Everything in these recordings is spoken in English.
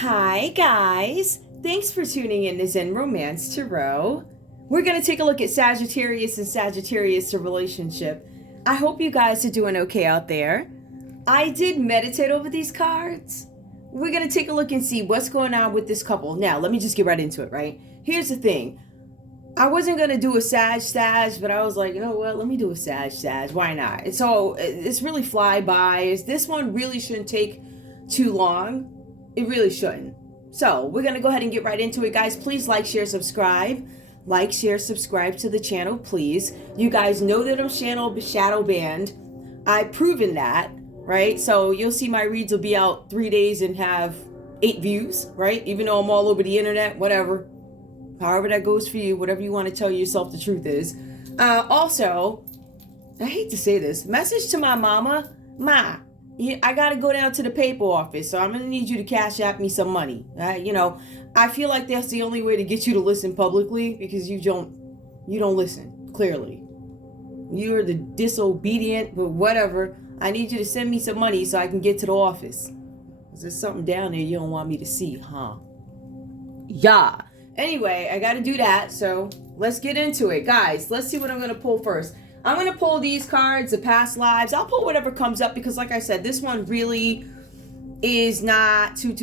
Hi guys, thanks for tuning in to Zen Romance Tarot. We're going to take a look at Sagittarius and Sagittarius Relationship. I hope you guys are doing okay out there. I did meditate over these cards. We're going to take a look and see what's going on with this couple. Now, let me just get right into it, right? Here's the thing. I wasn't going to do a Sag, but I was like, you know what, let me do a Sag. Why not? And so it's really fly-by. This one really shouldn't take too long. It really shouldn't. So we're going to go ahead and get right into it, guys. Please like, share, subscribe. Like, share, subscribe to the channel, please. You guys know that I'm shadow banned. I've proven that, right? So you'll see my reads will be out 3 days and have 8 views, right? Even though I'm all over the internet, whatever. However that goes for you, whatever you want to tell yourself the truth is. Also, I hate to say this, message to my mama. Ma, I got to go down to the paper office, so I'm going to need you to cash out me some money. I feel like that's the only way to get you to listen publicly, because you don't listen, clearly. You're the disobedient, but whatever. I need you to send me some money so I can get to the office. There's something down there you don't want me to see, huh? Yeah. Anyway, I got to do that, so let's get into it. Guys, let's see what I'm going to pull first. I'm going to pull these cards, the past lives. I'll pull whatever comes up because, like I said, this one really is not too.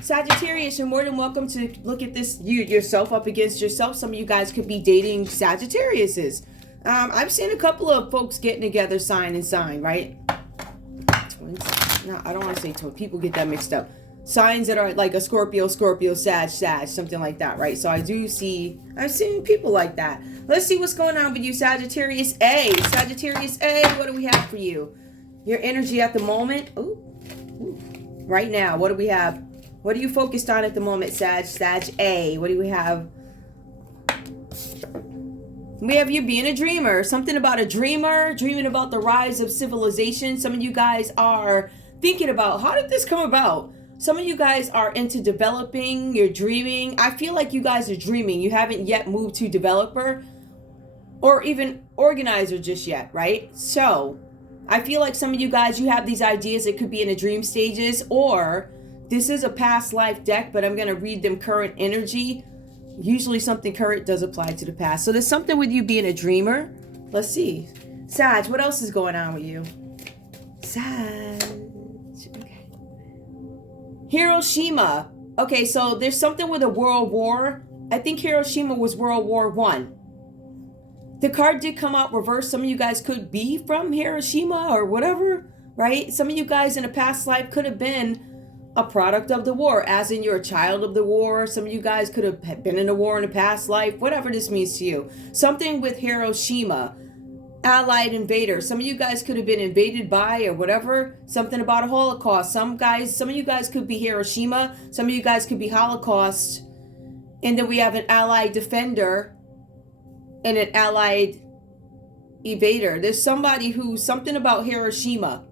Sagittarius, you're more than welcome to look at this yourself up against yourself. Some of you guys could be dating Sagittariuses. I've seen a couple of folks getting together, sign, right? Twins. No, I don't want to say twins. People get that mixed up. Signs that are like a Scorpio, Sag, something like that, right? So I've seen people like that. Let's see what's going on with you, Sagittarius A. Sagittarius A, what do we have for you? Your energy at the moment. Ooh. Right now, what do we have? What are you focused on at the moment, Sag A? What do we have? We have you being a dreamer. Something about a dreamer, dreaming about the rise of civilization. Some of you guys are thinking about, how did this come about? Some of you guys are into developing, you're dreaming. I feel like you guys are dreaming. You haven't yet moved to developer or even organizer just yet, right? So I feel like some of you guys, you have these ideas. It could be in the dream stages, or this is a past life deck, but I'm going to read them current energy. Usually something current does apply to the past. So there's something with you being a dreamer. Let's see. Sag, what else is going on with you? Sag. Hiroshima. Okay, so there's something with a world war. I think Hiroshima was World War I. The card did come out reversed. Some of you guys could be from Hiroshima or whatever, right? Some of you guys in a past life could have been a product of the war, as in you're a child of the war. Some of you guys could have been in a war in a past life, whatever this means to you. Something with Hiroshima. Allied invader. Some of you guys could have been invaded by or whatever. Something about a Holocaust. Some of you guys could be Hiroshima. Some of you guys could be Holocaust. And then we have an allied defender and an allied evader. There's something about Hiroshima.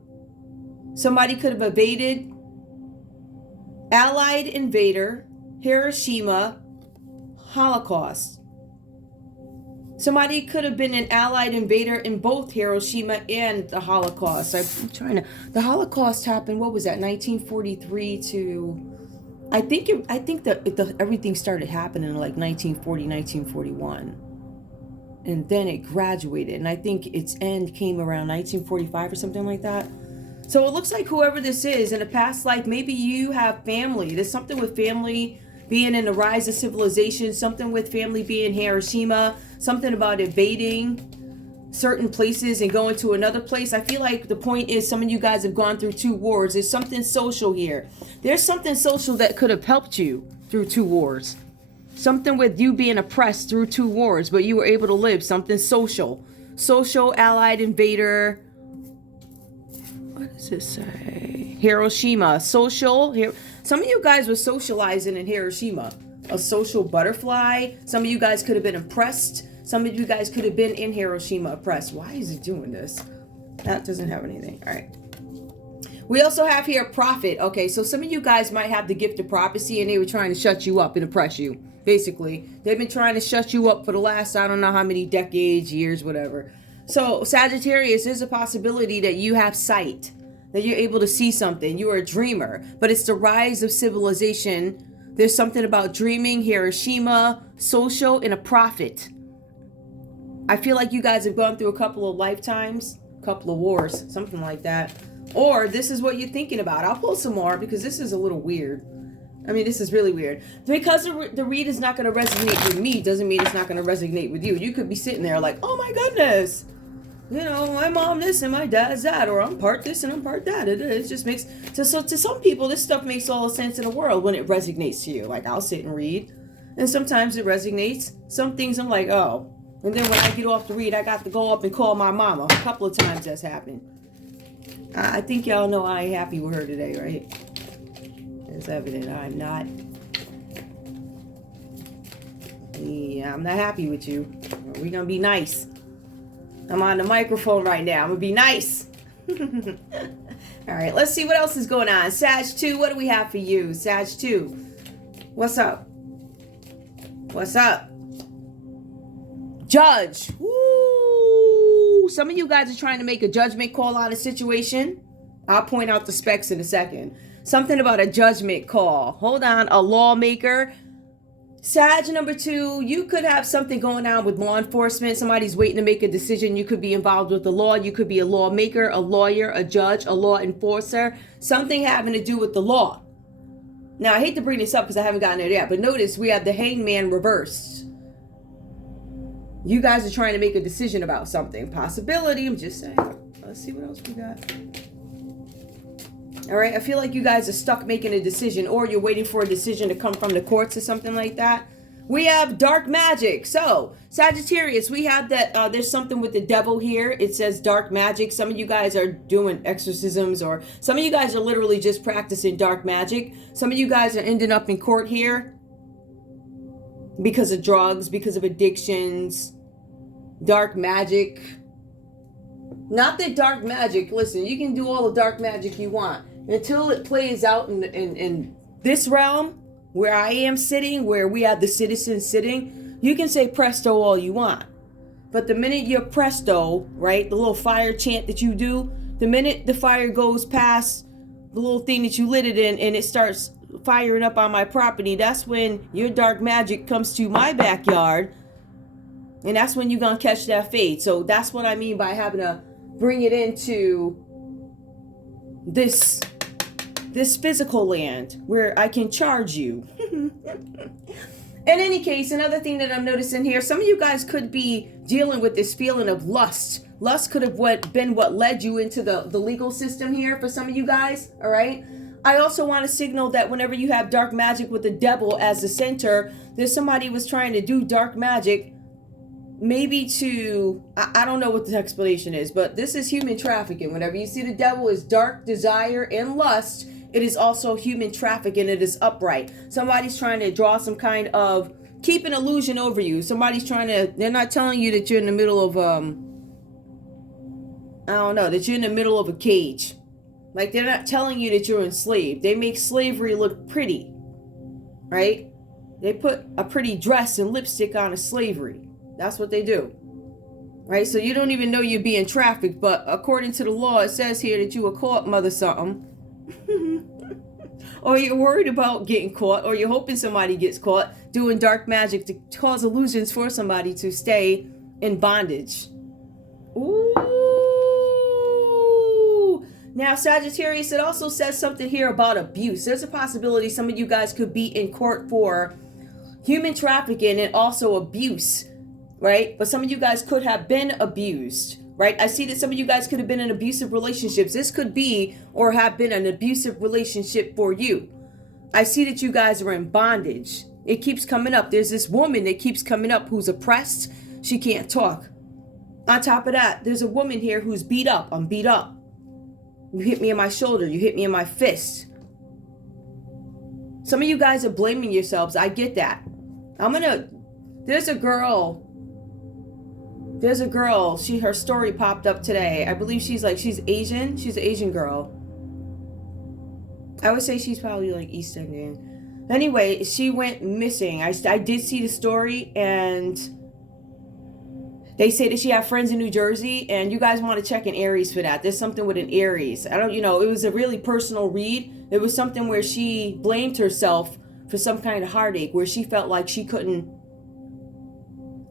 Somebody could have evaded. Allied invader, Hiroshima, Holocaust. Somebody could have been an allied invader in both Hiroshima and the Holocaust. The Holocaust happened, what was that, 1943 to, I think everything started happening in like 1940, 1941. And then it graduated. And I think its end came around 1945 or something like that. So it looks like whoever this is in a past life, maybe you have family. There's something with family being in the rise of civilization, something with family being Hiroshima, something about evading certain places and going to another place. I feel like the point is some of you guys have gone through 2 wars. There's something social here. There's something social that could have helped you through 2 wars. Something with you being oppressed through 2 wars, but you were able to live. Something social. Social, allied, invader. What does it say? Hiroshima. Social. Some of you guys were socializing in Hiroshima. A social butterfly. Some of you guys could have been impressed. Some of you guys could have been in Hiroshima oppressed. Why is it doing this? That doesn't have anything. All right. We also have here prophet. Okay, so some of you guys might have the gift of prophecy and they were trying to shut you up and oppress you. Basically, they've been trying to shut you up for the last, I don't know how many decades, years, whatever. So Sagittarius, there's a possibility that you have sight. that you're able to see something. You're a dreamer, but it's the rise of civilization. There's something about dreaming, Hiroshima, social, and a prophet. I feel like you guys have gone through a couple of lifetimes, a couple of wars, something like that. Or this is what you're thinking about. I'll pull some more because this is a little weird. I mean, this is really weird. Because the read is not going to resonate with me doesn't mean it's not going to resonate with you. You could be sitting there like, oh my goodness, you know, my mom this and my dad's that, or I'm part this and I'm part that. It just makes, so to some people, this stuff makes all the sense in the world when it resonates to you. Like, I'll sit and read, and sometimes it resonates. Some things I'm like, oh. And then when I get off the read, I got to go up and call my mama. A couple of times that's happened. I think y'all know I ain't happy with her today, right? It's evident I'm not. Yeah, I'm not happy with you. We're gonna be nice. I'm on the microphone right now. I'm gonna be nice. All right, let's see what else is going on. Sag 2, what do we have for you? Sag 2, what's up? What's up? Judge. Woo! Some of you guys are trying to make a judgment call on a situation. I'll point out the specs in a second. Something about a judgment call. Hold on. A lawmaker. Sag number 2, you could have something going on with law enforcement. Somebody's waiting to make a decision. You could be involved with the law. You could be a lawmaker, a lawyer, a judge, a law enforcer. Something having to do with the law. Now, I hate to bring this up because I haven't gotten there yet, but notice we have the hangman reversed. You guys are trying to make a decision about something. Possibility, I'm just saying. Let's see what else we got. All right, I feel like you guys are stuck making a decision, or you're waiting for a decision to come from the courts or something like that. We have dark magic. So, Sagittarius, we have that there's something with the devil here. It says dark magic. Some of you guys are doing exorcisms, or some of you guys are literally just practicing dark magic. Some of you guys are ending up in court here because of drugs, because of addictions, dark magic. Not that dark magic, listen, you can do all the dark magic you want. Until it plays out in this realm, where I am sitting, where we have the citizens sitting, you can say presto all you want. But the minute you're presto, right, the little fire chant that you do, the minute the fire goes past the little thing that you lit it in and it starts firing up on my property, that's when your dark magic comes to my backyard. And that's when you're going to catch that fade. So that's what I mean by having to bring it into this physical land where I can charge you. In any case, another thing that I'm noticing here, some of you guys could be dealing with this feeling of lust. Lust could have been what led you into the legal system here for some of you guys, all right? I also want to signal that whenever you have dark magic with the devil as the center, there's somebody who was trying to do dark magic, maybe to, I don't know what the explanation is, but this is human trafficking. Whenever you see the devil as dark desire and lust, it is also human trafficking. It is upright. Somebody's trying to draw some kind of, keep an illusion over you. Somebody's trying to, they're not telling you that you're in the middle of, I don't know, that you're in the middle of a cage. Like, they're not telling you that you're enslaved. They make slavery look pretty, right? They put a pretty dress and lipstick on a slavery. That's what they do, right? So you don't even know you're being trafficked, but according to the law, it says here that you were caught, mother something. Or you're worried about getting caught, or you're hoping somebody gets caught doing dark magic to cause illusions for somebody to stay in bondage. Ooh. Now, Sagittarius, it also says something here about abuse. There's a possibility some of you guys could be in court for human trafficking and also abuse, right? But some of you guys could have been abused, right? I see that some of you guys could have been in abusive relationships. This could be or have been an abusive relationship for you. I see that you guys are in bondage. It keeps coming up. There's this woman that keeps coming up who's oppressed. She can't talk. On top of that, there's a woman here who's beat up. I'm beat up. You hit me in my shoulder. You hit me in my fist. Some of you guys are blaming yourselves. I get that. There's a girl, her story popped up today. I believe she's Asian. She's an Asian girl. I would say she's probably like East Indian. Anyway, she went missing. I did see the story, and They say that she had friends in New Jersey, and you guys want to check in Aries for that. There's something with an Aries. I don't, it was a really personal read. It was something where she blamed herself for some kind of heartache, where she felt like she couldn't.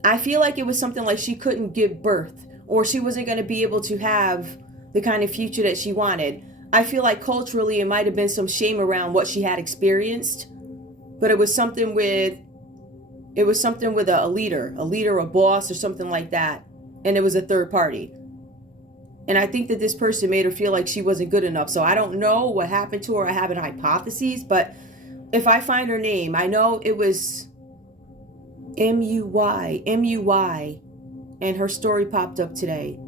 I feel like it was something like she couldn't give birth, or she wasn't going to be able to have the kind of future that she wanted. I feel like culturally it might have been some shame around what she had experienced, but it was something with a leader, a boss, or something like that. And it was a third party. And I think that this person made her feel like she wasn't good enough. So I don't know what happened to her. I have an hypothesis, but if I find her name, I know it was M-U-Y, and her story popped up today.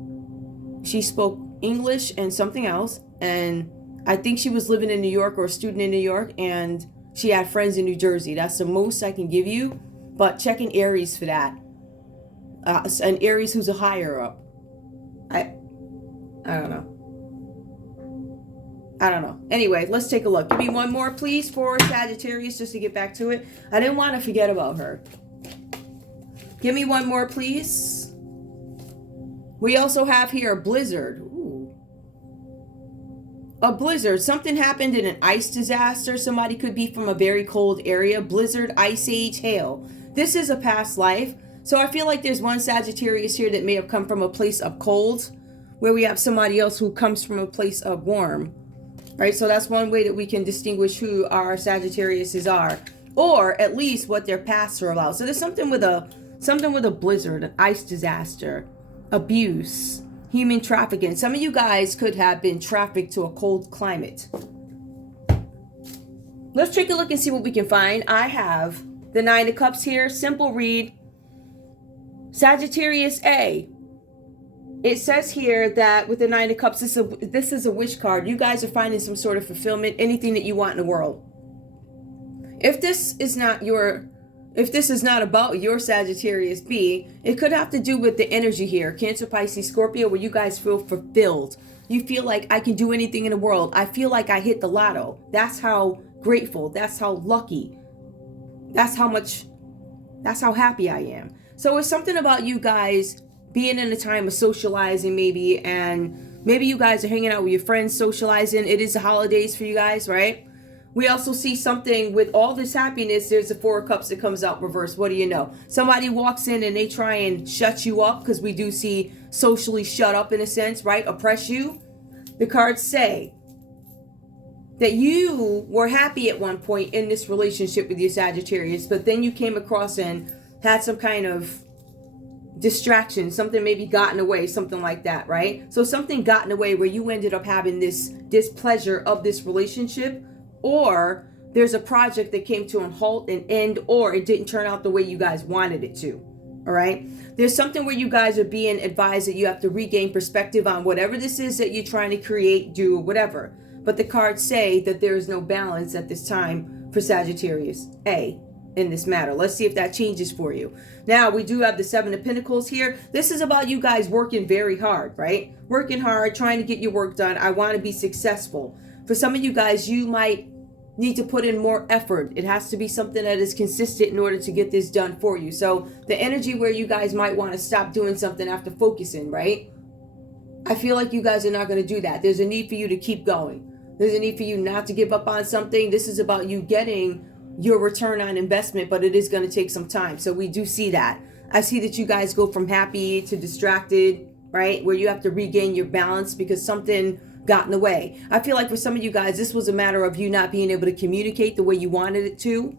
She spoke English and something else, and I think she was living in New York or a student in New York, and she had friends in New Jersey. That's the most I can give you, but check in Aries for that. An Aries who's a higher up. I don't know. Anyway, let's take a look. Give me one more, please, for Sagittarius, just to get back to it. I didn't want to forget about her. Give me one more, please. We also have here a blizzard. Ooh. A blizzard. Something happened in an ice disaster. Somebody could be from a very cold area. Blizzard, ice age, hail. This is a past life. So I feel like there's one Sagittarius here that may have come from a place of cold, where we have somebody else who comes from a place of warm. Right? So that's one way that we can distinguish who our Sagittariuses are, or at least what their pasts are about. So there's something with a blizzard, an ice disaster, abuse, human trafficking. Some of you guys could have been trafficked to a cold climate. Let's take a look and see what we can find. I have the Nine of Cups here. Simple read. Sagittarius A. It says here that with the Nine of Cups, this is a wish card. You guys are finding some sort of fulfillment, anything that you want in the world. If this is not about your Sagittarius B, it could have to do with the energy here. Cancer, Pisces, Scorpio, where you guys feel fulfilled. You feel like I can do anything in the world. I feel like I hit the lotto. That's how grateful. That's how lucky. That's how happy I am. So it's something about you guys being in a time of socializing maybe, and maybe you guys are hanging out with your friends, socializing. It is the holidays for you guys, right? We also see something with all this happiness. There's the Four of Cups that comes out reversed. What do you know? Somebody walks in and they try and shut you up, because we do see socially shut up in a sense, right? Oppress you. The cards say that you were happy at one point in this relationship with your Sagittarius, but then you came across and had some kind of distraction, something maybe got in the way, something like that, right? So something got in the way where you ended up having this displeasure of this relationship, or there's a project that came to a halt and end, or it didn't turn out the way you guys wanted it to. All right. There's something where you guys are being advised that you have to regain perspective on whatever this is that you're trying to create, do, whatever. But the cards say that there is no balance at this time for Sagittarius A in this matter. Let's see if that changes for you. Now, we do have the Seven of Pentacles here. This is about you guys working very hard, right? Working hard, trying to get your work done. I want to be successful. For some of you guys, you might need to put in more effort. It has to be something that is consistent in order to get this done for you. So the energy where you guys might want to stop doing something after focusing, right? I feel like you guys are not going to do that. There's a need for you to keep going. There's a need for you not to give up on something. This is about you getting your return on investment, but it is going to take some time. So we do see that. I see that you guys go from happy to distracted, right? Where you have to regain your balance because something got in the way. I feel like for some of you guys, this was a matter of you not being able to communicate the way you wanted it to.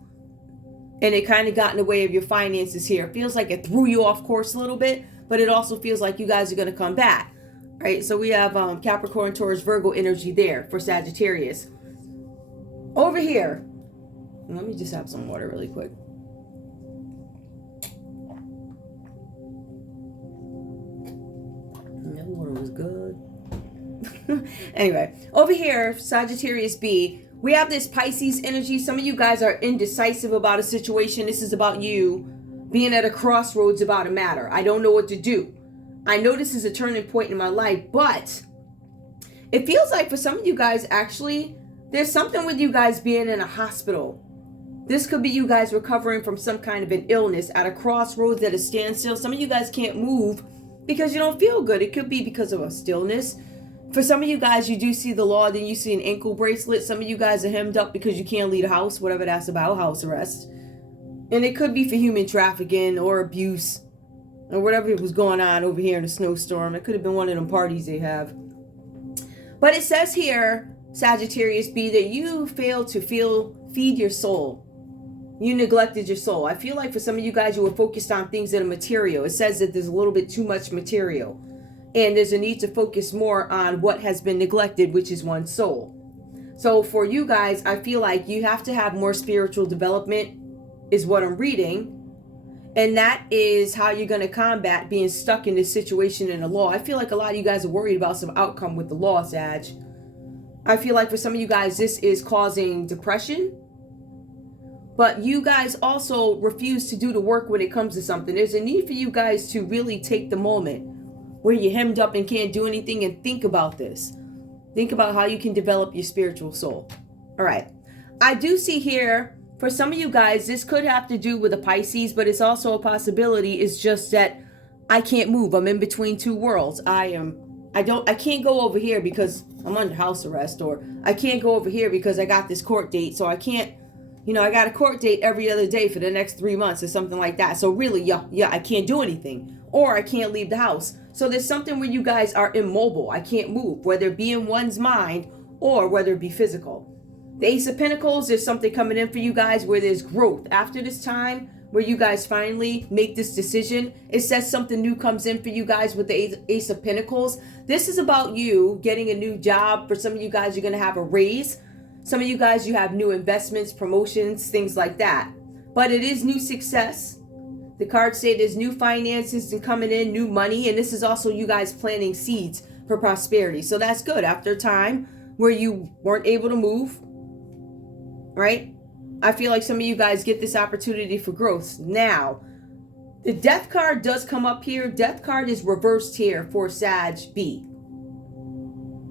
And it kind of got in the way of your finances here. It feels like it threw you off course a little bit, but it also feels like you guys are going to come back. Right? So we have Capricorn, Taurus, Virgo energy there for Sagittarius. Over here, let me just have some water really quick. That water was good. Anyway, over here, Sagittarius B, we have this Pisces energy. Some of you guys are indecisive about a situation. This is about you being at a crossroads about a matter. I don't know what to do. I know this is a turning point in my life, but it feels like for some of you guys, actually, there's something with you guys being in a hospital, This could be you guys recovering from some kind of an illness, at a crossroads, at a standstill. Some of you guys can't move because you don't feel good. It could be because of a stillness. For some of you guys, you do see the law, then you see an ankle bracelet. Some of you guys are hemmed up because you can't leave the house, whatever that's about, house arrest. And it could be for human trafficking or abuse or whatever was going on over here in a snowstorm. It could have been one of them parties they have. But it says here, Sagittarius B, that you failed to feed your soul. You neglected your soul. I feel like for some of you guys, you were focused on things that are material. It says that there's a little bit too much material. And there's a need to focus more on what has been neglected, which is one's soul. So for you guys, I feel like you have to have more spiritual development, is what I'm reading. And that is how you're going to combat being stuck in this situation in the law. I feel like a lot of you guys are worried about some outcome with the law, Sag. I feel like for some of you guys, this is causing depression. But you guys also refuse to do the work when it comes to something. There's a need for you guys to really take the moment where you're hemmed up and can't do anything and think about this. Think about how you can develop your spiritual soul. All right. I do see here, for some of you guys, this could have to do with a Pisces, but it's also a possibility. It's just that I can't move. I'm in between two worlds. I can't go over here because I'm under house arrest, or I can't go over here because I got this court date. So I can't, I got a court date every other day for the next 3 months or something like that. So really, yeah, I can't do anything, or I can't leave the house. So there's something where you guys are immobile. I can't move, whether it be in one's mind or whether it be physical. The Ace of Pentacles, there's something coming in for you guys where there's growth. After this time, where you guys finally make this decision, it says something new comes in for you guys with the Ace of Pentacles. This is about you getting a new job. For some of you guys, you're going to have a raise. Some of you guys, you have new investments, promotions, things like that. But it is new success. The cards say there's new finances and coming in, new money. And this is also you guys planting seeds for prosperity. So that's good. After a time where you weren't able to move, right? I feel like some of you guys get this opportunity for growth. Now, the Death card does come up here. Death card is reversed here for Sag B.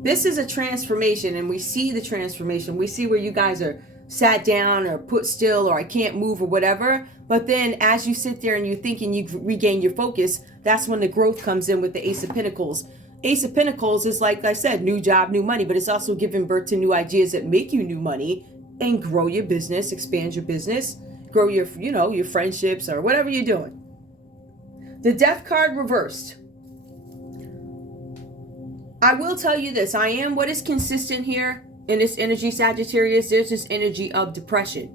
This is a transformation, and we see the transformation. We see where you guys are sat down or put still, or I can't move, or whatever. But then as you sit there and you think and you regain your focus, that's when the growth comes in with the Ace of Pentacles. Ace of Pentacles is, like I said, new job, new money, but it's also giving birth to new ideas that make you new money and grow your business, expand your business, grow your, your friendships or whatever you're doing. The Death card reversed. I will tell you this. I am what is consistent here in this energy, Sagittarius. There's this energy of depression.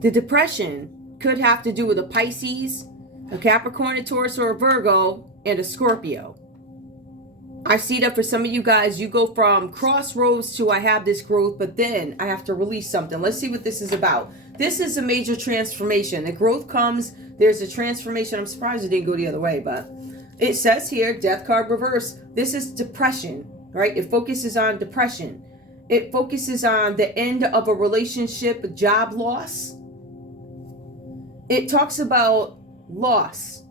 The depression could have to do with a Pisces, a Capricorn, a Taurus, or a Virgo, and a Scorpio. I see that for some of you guys, you go from crossroads to I have this growth, but then I have to release something. Let's see what this is about. This is a major transformation. The growth comes, there's a transformation. I'm surprised it didn't go the other way, but it says here, Death card reverse. This is depression, right? It focuses on depression. It focuses on the end of a relationship, job loss. It talks about loss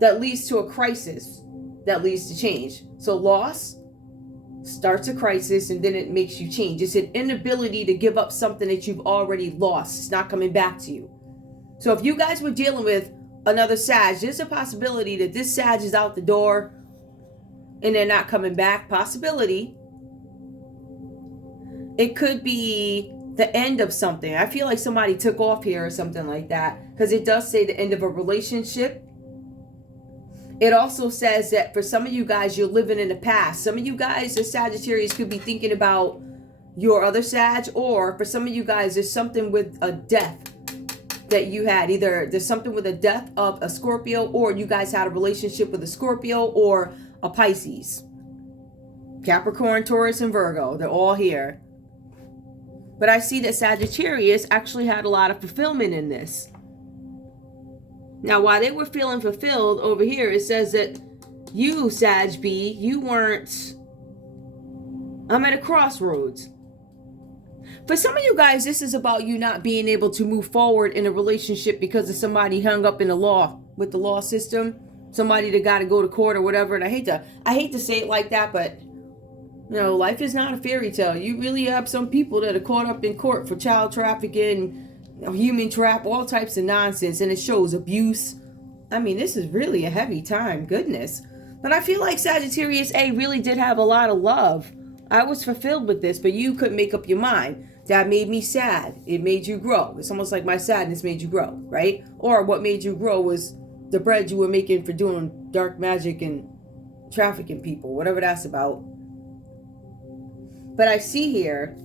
that leads to a crisis that leads to change. So loss starts a crisis and then it makes you change. It's an inability to give up something that you've already lost. It's not coming back to you. So if you guys were dealing with another Sag, there's a possibility that this Sag is out the door and they're not coming back. Possibility. It could be the end of something. I feel like somebody took off here or something like that, because it does say the end of a relationship. It also says that for some of you guys, you're living in the past. Some of you guys, the Sagittarius, could be thinking about your other Sag, or for some of you guys, there's something with a death that you had. Either there's something with a death of a Scorpio, or you guys had a relationship with a Scorpio or a Pisces. Capricorn, Taurus, and Virgo, they're all here. But I see that Sagittarius actually had a lot of fulfillment in this. Now, while they were feeling fulfilled over here, it says that you, Sag B, you weren't. I'm at a crossroads. For some of you guys, this is about you not being able to move forward in a relationship because of somebody hung up in the law, with the law system. Somebody that got to go to court or whatever. And I hate to say it like that, but You know, life is not a fairy tale. You really have some people that are caught up in court for child trafficking, human trap, all types of nonsense, and it shows abuse. I mean, this is really a heavy time, goodness. But I feel like Sagittarius A really did have a lot of love. I was fulfilled with this, but you couldn't make up your mind. That made me sad. It made you grow. It's almost like my sadness made you grow, right? Or what made you grow was the bread you were making for doing dark magic and trafficking people, whatever that's about. But I see here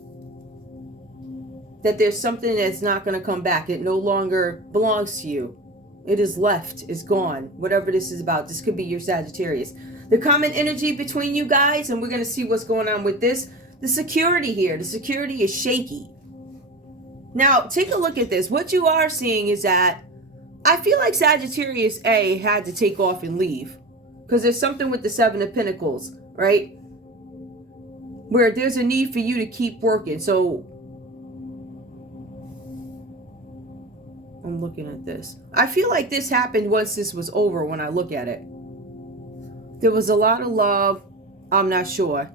that there's something that's not going to come back. It no longer belongs to you. It is left. It's gone. Whatever this is about. This could be your Sagittarius. The common energy between you guys, and we're going to see what's going on with this. The security here. The security is shaky. Now, take a look at this. What you are seeing is that I feel like Sagittarius A had to take off and leave. Because there's something with the Seven of Pentacles, right? Where there's a need for you to keep working. So I'm looking at this. I feel like this happened once this was over when I look at it. There was a lot of love. I'm not sure.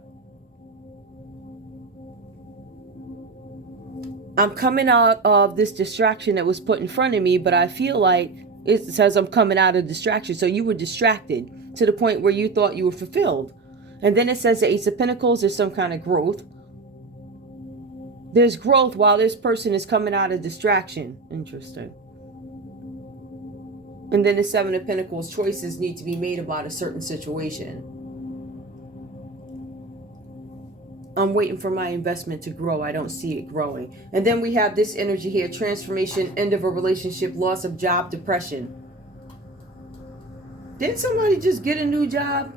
I'm coming out of this distraction that was put in front of me, but I feel like it says I'm coming out of distraction. So you were distracted to the point where you thought you were fulfilled. And then it says the Ace of Pentacles, there's some kind of growth. There's growth while this person is coming out of distraction. Interesting. And then the Seven of Pentacles, choices need to be made about a certain situation. I'm waiting for my investment to grow. I don't see it growing. And then we have this energy here. Transformation, end of a relationship, loss of job, depression. Didn't somebody just get a new job?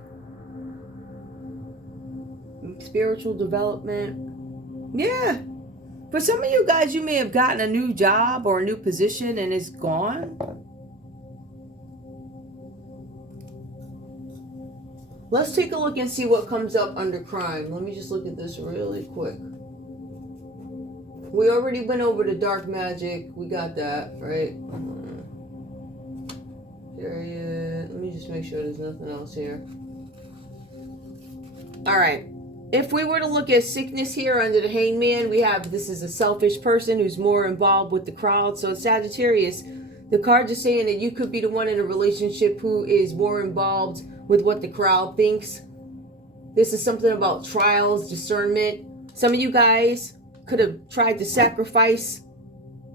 Spiritual development. Yeah. For some of you guys, you may have gotten a new job or a new position and it's gone. Let's take a look and see what comes up under crime. Let me just look at this really quick. We already went over the dark magic. We got that, right? Period. Let me just make sure there's nothing else here. All right. If we were to look at sickness here under the hangman, we have this is a selfish person who's more involved with the crowd. So Sagittarius, the cards are saying that you could be the one in a relationship who is more involved with what the crowd thinks. This is something about trials, discernment. Some of you guys could have tried to sacrifice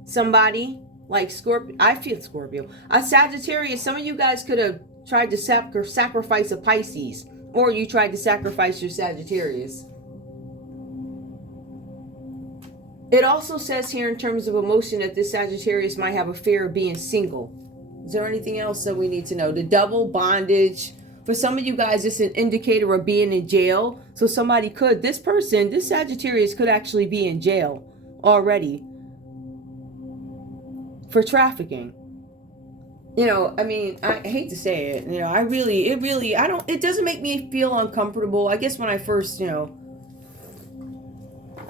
somebody like Scorpio. I feel Scorpio. A Sagittarius, some of you guys could have tried to sacrifice a Pisces. Or you tried to sacrifice your Sagittarius. It also says here in terms of emotion that this Sagittarius might have a fear of being single. Is there anything else that we need to know? The double bondage. For some of you guys, it's an indicator of being in jail. So somebody could, this Sagittarius could actually be in jail already for trafficking. You know, I mean, I hate to say it, you know, it doesn't make me feel uncomfortable. I guess when I first, when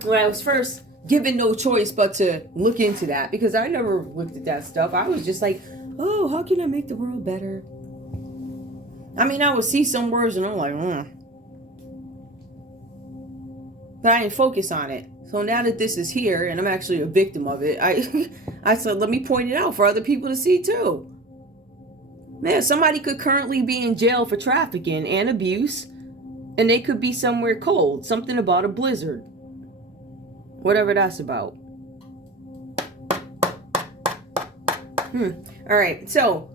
I was first given no choice but to look into that, because I never looked at that stuff. I was just like, oh, how can I make the world better? I mean, I would see some words and I'm like, but I didn't focus on it. So now that this is here and I'm actually a victim of it, I said, let me point it out for other people to see too. Man, somebody could currently be in jail for trafficking and abuse, and they could be somewhere cold. Something about a blizzard. Whatever that's about. All right, so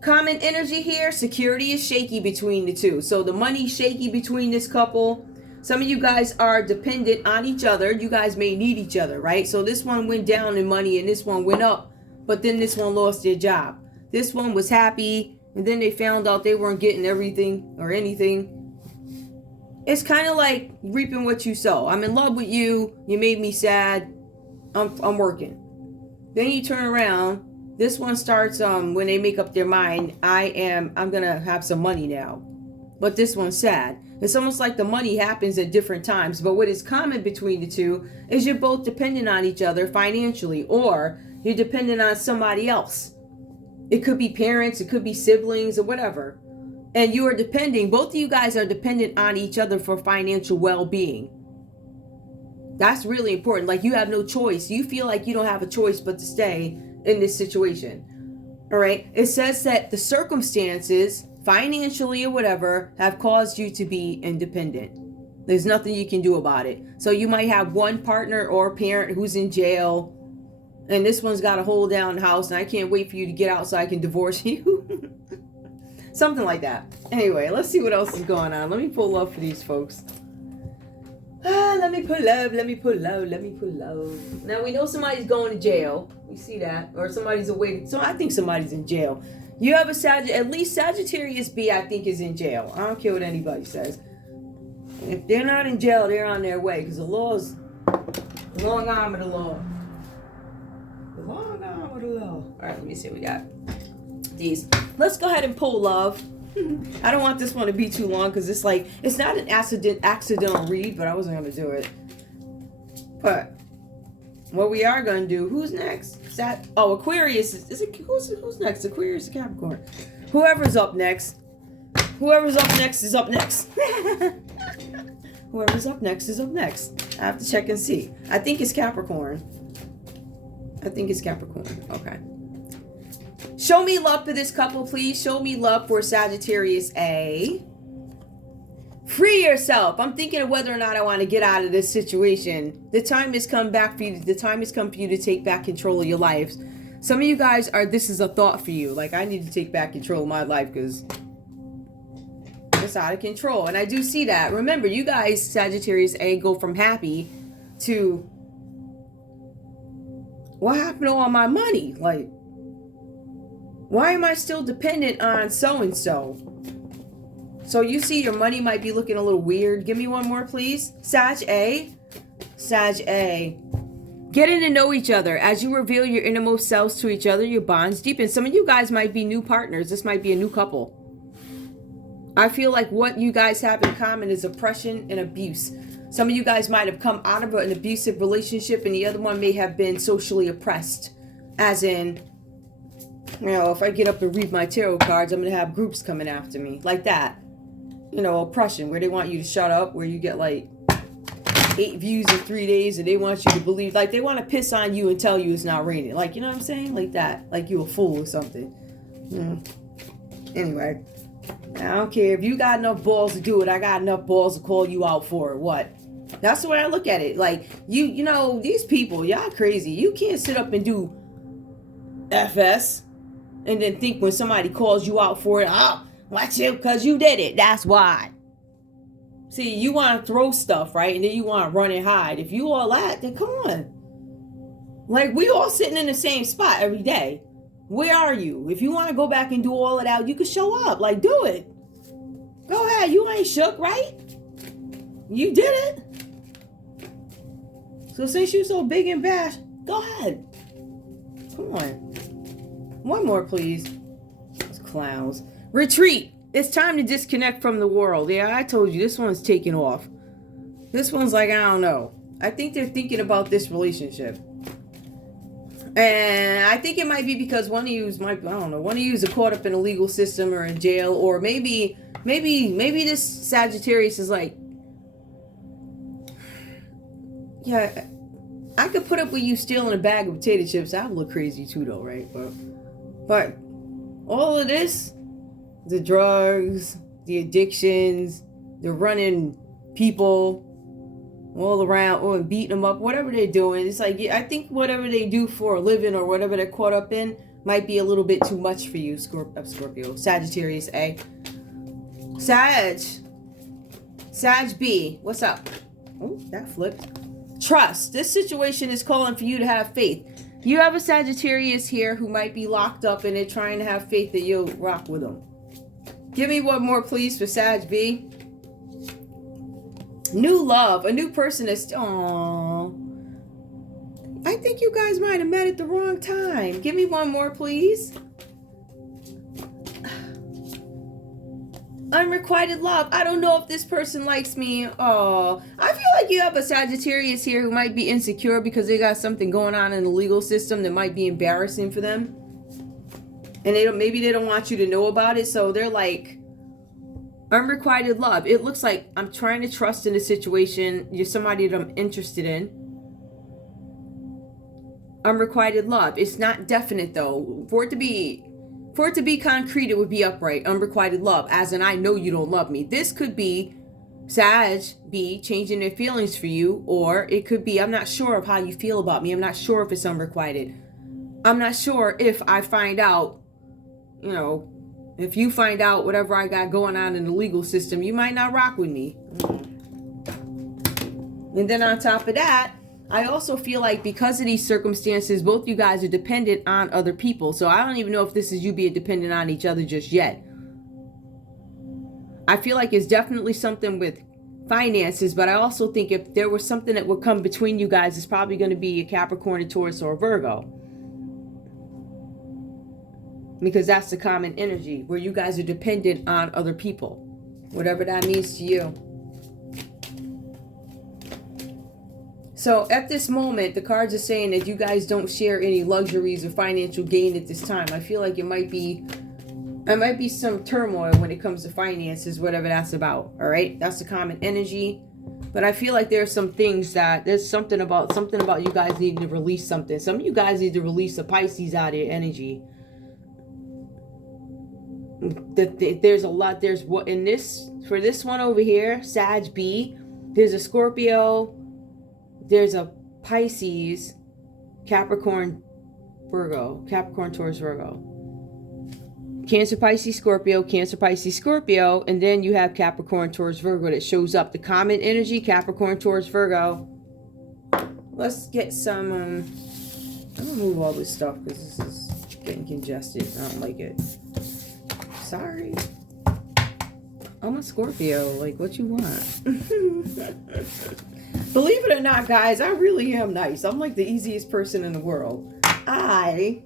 common energy here. Security is shaky between the two. So the money's shaky between this couple. Some of you guys are dependent on each other. You guys may need each other, right? So this one went down in money and this one went up, but then this one lost their job. This one was happy, and then they found out they weren't getting everything or anything. It's kind of like reaping what you sow. I'm in love with you. You made me sad. I'm working. Then you turn around. This one starts when they make up their mind. I'm gonna have some money now. But this one's sad. It's almost like the money happens at different times. But what is common between the two is you're both dependent on each other financially, or you're dependent on somebody else. It could be parents, it could be siblings, or whatever. And you are depending, both of you guys are dependent on each other for financial well-being. That's really important. Like, you have no choice. You feel like you don't have a choice but to stay in this situation. All right. It says that the circumstances, financially or whatever, have caused you to be independent. There's nothing you can do about it. So you might have one partner or parent who's in jail, and this one's got a hold down house, and I can't wait for you to get out so I can divorce you. Something like that. Anyway, let's see what else is going on. Let me pull love for these folks. Let me pull love. Now, we know somebody's going to jail. We see that. Or somebody's away. So I think somebody's in jail. You have a at least Sagittarius B, I think, is in jail. I don't care what anybody says. If they're not in jail, they're on their way. Because the law's the long arm of the law. The long arm of the law. All right, let me see what we got. These. Let's go ahead and pull love. I don't want this one to be too long because it's like, it's not an accidental read, but I wasn't going to do it. But what we are going to do, who's next? Aquarius. Is it who's next? Aquarius or Capricorn? Whoever's up next. Whoever's up next is up next. Whoever's up next is up next. I have to check and see. I think it's Capricorn. Okay. Show me love for this couple, please. Show me love for Sagittarius A. Free yourself. I'm thinking of whether or not I want to get out of this situation. The time has come back for you. The time has come for you to take back control of your lives. Some of you guys this is a thought for you. Like, I need to take back control of my life because it's out of control. And I do see that. Remember, you guys, Sagittarius A, go from happy to, what happened to all my money? Like, why am I still dependent on so-and-so? So you see your money might be looking a little weird. Give me one more, please. Sag A. Getting to know each other. As you reveal your innermost selves to each other, your bonds deepen. Some of you guys might be new partners. This might be a new couple. I feel like what you guys have in common is oppression and abuse. Some of you guys might have come out of an abusive relationship, and the other one may have been socially oppressed. As in, you know, if I get up and read my tarot cards, I'm going to have groups coming after me. Like that. You know, oppression, where they want you to shut up, where you get like 8 views in 3 days, and they want you to believe, like they want to piss on you and tell you it's not raining. Like, you know what I'm saying? Like that. Like you a fool or something. Anyway, I don't care. If you got enough balls to do it, I got enough balls to call you out for it. What? That's the way I look at it. Like, you know, these people, y'all crazy. You can't sit up and do FS and then think when somebody calls you out for it, watch it because you did it. That's why. See, you want to throw stuff, right? And then you want to run and hide. If you all that, then come on. Like, we all sitting in the same spot every day. Where are you? If you want to go back and do all of that, you can show up. Like, do it. Go ahead. You ain't shook, right? You did it. So since you're so big and bash, go ahead. Come on. One more, please. Those clowns. Retreat. It's time to disconnect from the world. Yeah, I told you, this one's taking off. This one's like, I don't know. I think they're thinking about this relationship. And I think it might be because one of you is caught up in a legal system or in jail, or maybe this Sagittarius is like, yeah, I could put up with you stealing a bag of potato chips. That would look crazy too, though, right? But all of this, the drugs, the addictions, the running people all around or beating them up, whatever they're doing. It's like, I think whatever they do for a living or whatever they're caught up in might be a little bit too much for you, Scorpio. Sagittarius A. Sag B. What's up? Oh, that flipped. Trust. This situation is calling for you to have faith. You have a Sagittarius here who might be locked up and they're trying to have faith that you'll rock with them. Give me one more, please, for Sag B. New love. A new person is... Aww. I think you guys might have met at the wrong time. Give me one more, please. Unrequited love. I don't know if this person likes me. Oh, I feel like you have a Sagittarius here who might be insecure because they got something going on in the legal system that might be embarrassing for them. And maybe they don't want you to know about it. So they're like, Unrequited love. It looks like I'm trying to trust in a situation. You're somebody that I'm interested in. Unrequited love. It's not definite though. For it to be concrete, it would be upright. Unrequited love, as in I know you don't love me. This could be Sag be changing their feelings for you, or it could be I'm not sure of how you feel about me. I'm not sure if it's unrequited. I'm not sure if I find out, if you find out whatever I got going on in the legal system, you might not rock with me. And then on top of that, I also feel like because of these circumstances, both you guys are dependent on other people. So I don't even know if this is you being dependent on each other just yet. I feel like it's definitely something with finances, but I also think if there was something that would come between you guys, it's probably going to be a Capricorn, a Taurus, or a Virgo. Because that's the common energy where you guys are dependent on other people, whatever that means to you. So at this moment, the cards are saying that you guys don't share any luxuries or financial gain at this time. I feel like there might be some turmoil when it comes to finances, whatever that's about. All right, that's the common energy. But I feel like there's some things there's something about you guys needing to release something. Some of you guys need to release a Pisces out of your energy. There's a lot. There's what in this, for this one over here, Sag B, there's a Scorpio, there's a Pisces, Capricorn, Virgo, Capricorn, Taurus, Virgo, Cancer, Pisces, Scorpio, Cancer, Pisces, Scorpio, and then you have Capricorn, Taurus, Virgo that shows up. The common energy, Capricorn, Taurus, Virgo. Let's get some, I'm gonna move all this stuff because this is getting congested. I don't like it. Sorry. I'm a Scorpio. Like, what you want? Believe it or not, guys, I really am nice. I'm like the easiest person in the world. I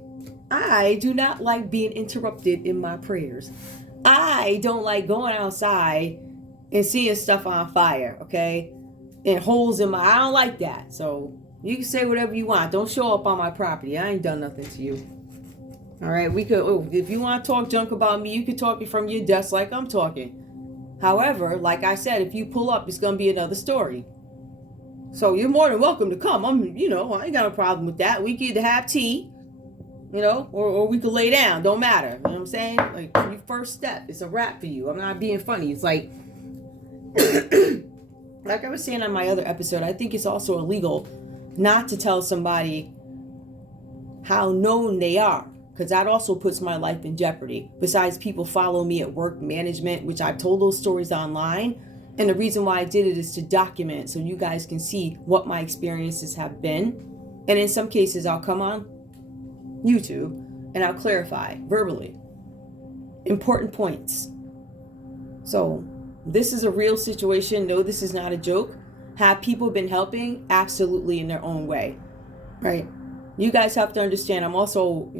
do not like being interrupted in my prayers. I don't like going outside and seeing stuff on fire, okay? And holes in I don't like that. So you can say whatever you want. Don't show up on my property. I ain't done nothing to you. All right, if you want to talk junk about me, you can talk it from your desk like I'm talking. However, like I said, if you pull up, it's going to be another story. So you're more than welcome to come. I ain't got a problem with that. We could either have tea, or we could lay down. Don't matter. You know what I'm saying? Like, your first step, it's a wrap for you. I'm not being funny. It's like, like I was saying on my other episode, I think it's also illegal not to tell somebody how known they are. Because that also puts my life in jeopardy. Besides, people follow me at work management, which I've told those stories online. And the reason why I did it is to document so you guys can see what my experiences have been. And in some cases, I'll come on YouTube and I'll clarify verbally important points. So this is a real situation. No, this is not a joke. Have people been helping? Absolutely, in their own way. Right? You guys have to understand, I'm also,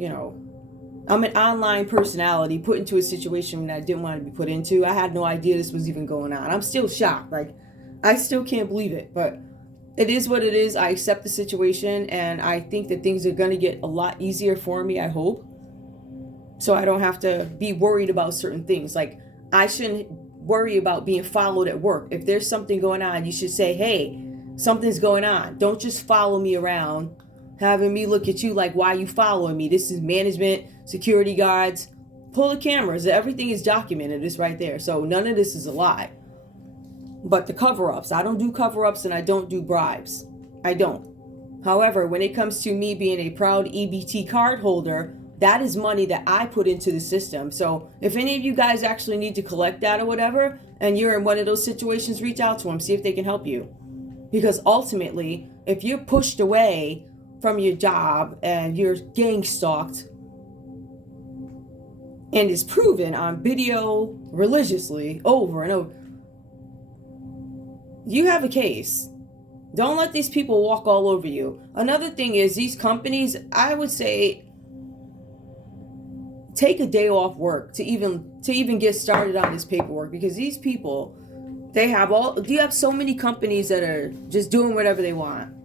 I'm an online personality put into a situation that I didn't want to be put into. I had no idea this was even going on. I'm still shocked. Like, I still can't believe it, but it is what it is. I accept the situation, and I think that things are going to get a lot easier for me, I hope. So I don't have to be worried about certain things. Like, I shouldn't worry about being followed at work. If there's something going on, you should say, hey, something's going on. Don't just follow me around, having me look at you like, why are you following me? This is management, security guards. Pull the cameras. Everything is documented. It's right there. So none of this is a lie. But the cover-ups, I don't do cover-ups and I don't do bribes. I don't. However, when it comes to me being a proud EBT card holder, that is money that I put into the system. So if any of you guys actually need to collect that or whatever, and you're in one of those situations, reach out to them, see if they can help you. Because ultimately, if you're pushed away from your job and you're gang stalked, and it's proven on video religiously over and over, you have a case. Don't let these people walk all over you. Another thing is, these companies, I would say, take a day off work to even get started on this paperwork, because these people, you have so many companies that are just doing whatever they want.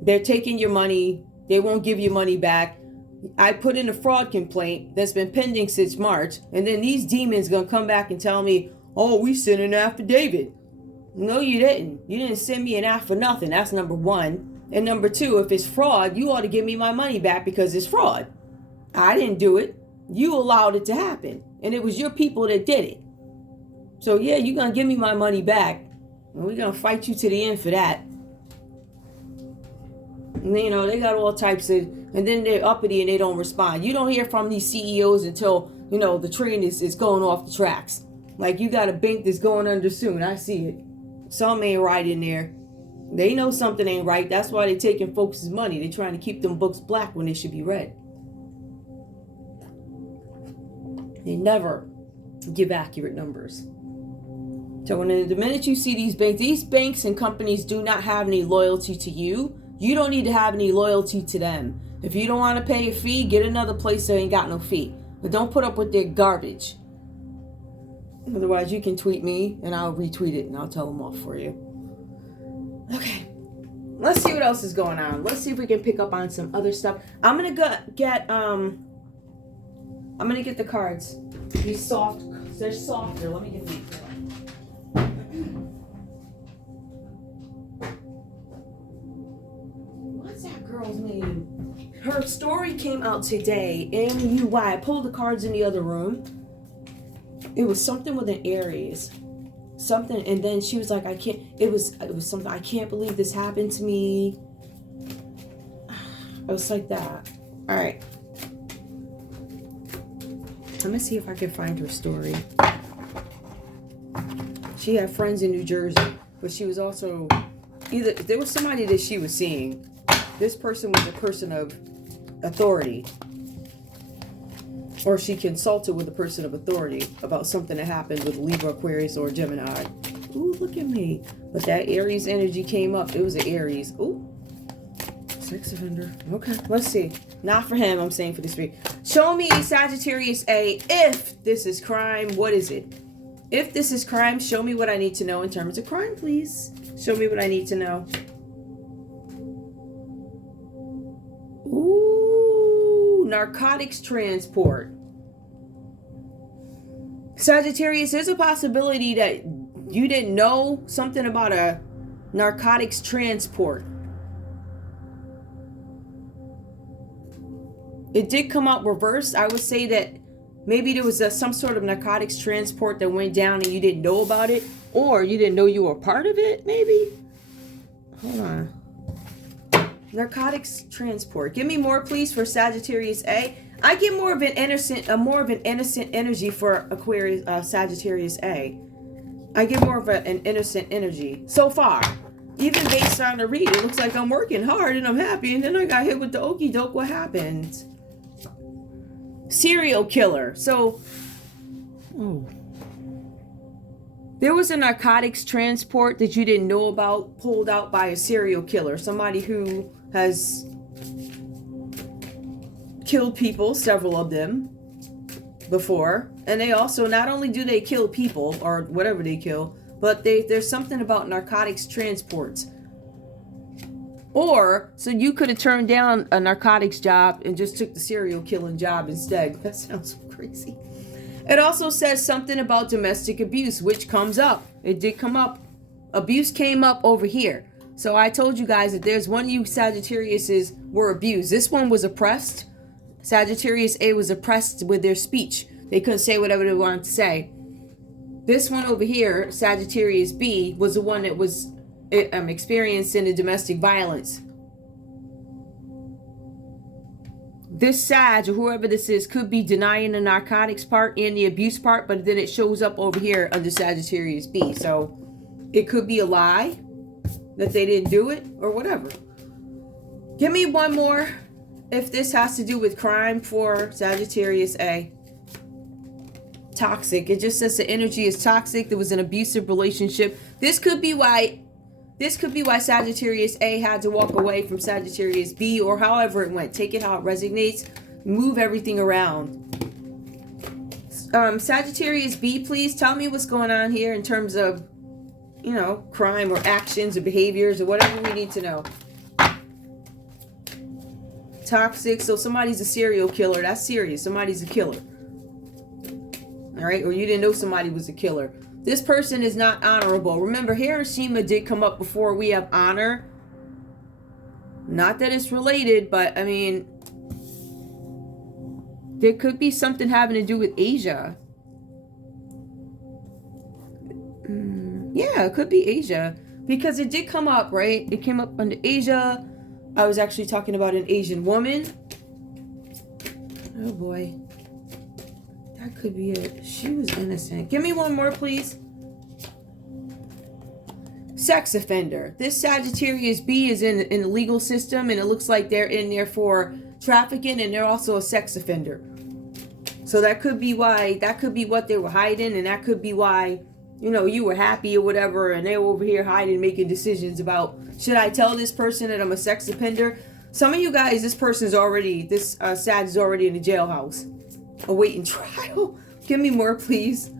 They're taking your money. They won't give you money back. I put in a fraud complaint that's been pending since March, and then these demons gonna come back and tell me, oh, we sent an affidavit. No, you didn't. You didn't send me an app for nothing. That's number one. And number two, if it's fraud, you ought to give me my money back because it's fraud. I didn't do it. You allowed it to happen. And it was your people that did it. So yeah, you're going to give me my money back. And we're going to fight you to the end for that. And you know, they got all types of, and then they're uppity and they don't respond. You don't hear from these CEOs until, you know, the train is going off the tracks. Like you got a bank that's going under soon. I see it. Something ain't right in there. They know something ain't right. That's why they're taking folks' money. They're trying to keep them books black when they should be red. They never give accurate numbers. So when the minute you see these banks and companies do not have any loyalty to you, you don't need to have any loyalty to them. If you don't want to pay a fee, get another place that ain't got no fee. But don't put up with their garbage. Otherwise, you can tweet me and I'll retweet it and I'll tell them off for you. Okay. Let's see what else is going on. Let's see if we can pick up on some other stuff. I'm gonna get the cards. These soft, they're softer. Let me get these. What's that girl's name? Her story came out today. MUY. I pulled the cards in the other room. It was something with an Aries. Something, and then she was like, it was something, I can't believe this happened to me. It was like that. All right. Let me see if I can find her story. She had friends in New Jersey, but she was also, either there was somebody that she was seeing. This person was a person of authority. Or she consulted with a person of authority about something that happened with Libra, Aquarius, or Gemini. Ooh, look at me. But that Aries energy came up. It was an Aries. Ooh. Sex offender. Okay, let's see. Not for him, I'm saying for this week. Show me Sagittarius A. If this is crime, what is it? If this is crime, show me what I need to know in terms of crime, please. Show me what I need to know. Ooh, narcotics transport. Sagittarius, there's a possibility that you didn't know something about a narcotics transport. It did come out reversed. I would say that maybe there was some sort of narcotics transport that went down and you didn't know about it, or you didn't know you were part of it, maybe. Hold on. Narcotics transport. Give me more, please, for Sagittarius A. I get more of an innocent energy for Aquarius, Sagittarius A. I get more of an innocent energy so far. Even based on the read, it looks like I'm working hard and I'm happy, and then I got hit with the okie doke. What happened? Serial killer. So, there was a narcotics transport that you didn't know about, pulled out by a serial killer, somebody who has killed people, several of them, before. And they also, not only do they kill people or whatever they kill, but there's something about narcotics transports. Or, so you could have turned down a narcotics job and just took the serial killing job instead. That sounds crazy. It also says something about domestic abuse, which comes up. It did come up. Abuse came up over here. So I told you guys that there's one of you Sagittariuses were abused. This one was oppressed. Sagittarius A was oppressed with their speech. They couldn't say whatever they wanted to say. This one over here, Sagittarius B, was the one that was experiencing the domestic violence. This Sag, or whoever this is, could be denying the narcotics part and the abuse part, but then it shows up over here under Sagittarius B. So it could be a lie that they didn't do it or whatever. Give me one more if this has to do with crime for Sagittarius A. Toxic. It just says the energy is toxic. There was an abusive relationship. This could be why Sagittarius A had to walk away from Sagittarius B, or however it went. Take it how it resonates. Move everything around. Sagittarius B, please tell me what's going on here in terms of, you know, crime or actions or behaviors or whatever we need to know. Toxic. So somebody's a serial killer. That's serious. Somebody's a killer. All right. Or you didn't know somebody was a killer. This person is not honorable. Remember, Hiroshima did come up before. We have honor. Not that it's related, but I mean, there could be something having to do with Asia. Yeah, it could be Asia. Because it did come up, right? It came up under Asia. I was actually talking about an Asian woman. Oh boy. That could be it. She was innocent. Give me one more, please. Sex offender. This Sagittarius B is in the legal system, and it looks like they're in there for trafficking, and they're also a sex offender. So that could be why, that could be what they were hiding, and that could be why, you know, you were happy or whatever, and they were over here hiding, making decisions about, should I tell this person that I'm a sex offender? Some of you guys, this person's already, this Sag is already in the jailhouse, awaiting trial. Give me more, please.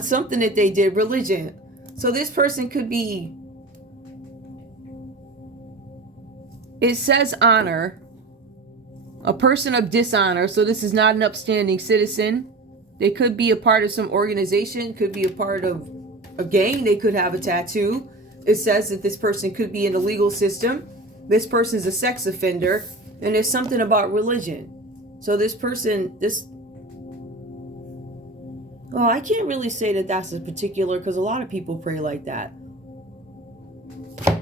Something that they did, religion. So this person could be, it says honor, a person of dishonor. So this is not an upstanding citizen. They could be a part of some organization, could be a part of a gang. They could have a tattoo. It says that this person could be in the legal system. This person's a sex offender. And there's something about religion. So this person, oh, I can't really say that that's a particular, because a lot of people pray like that.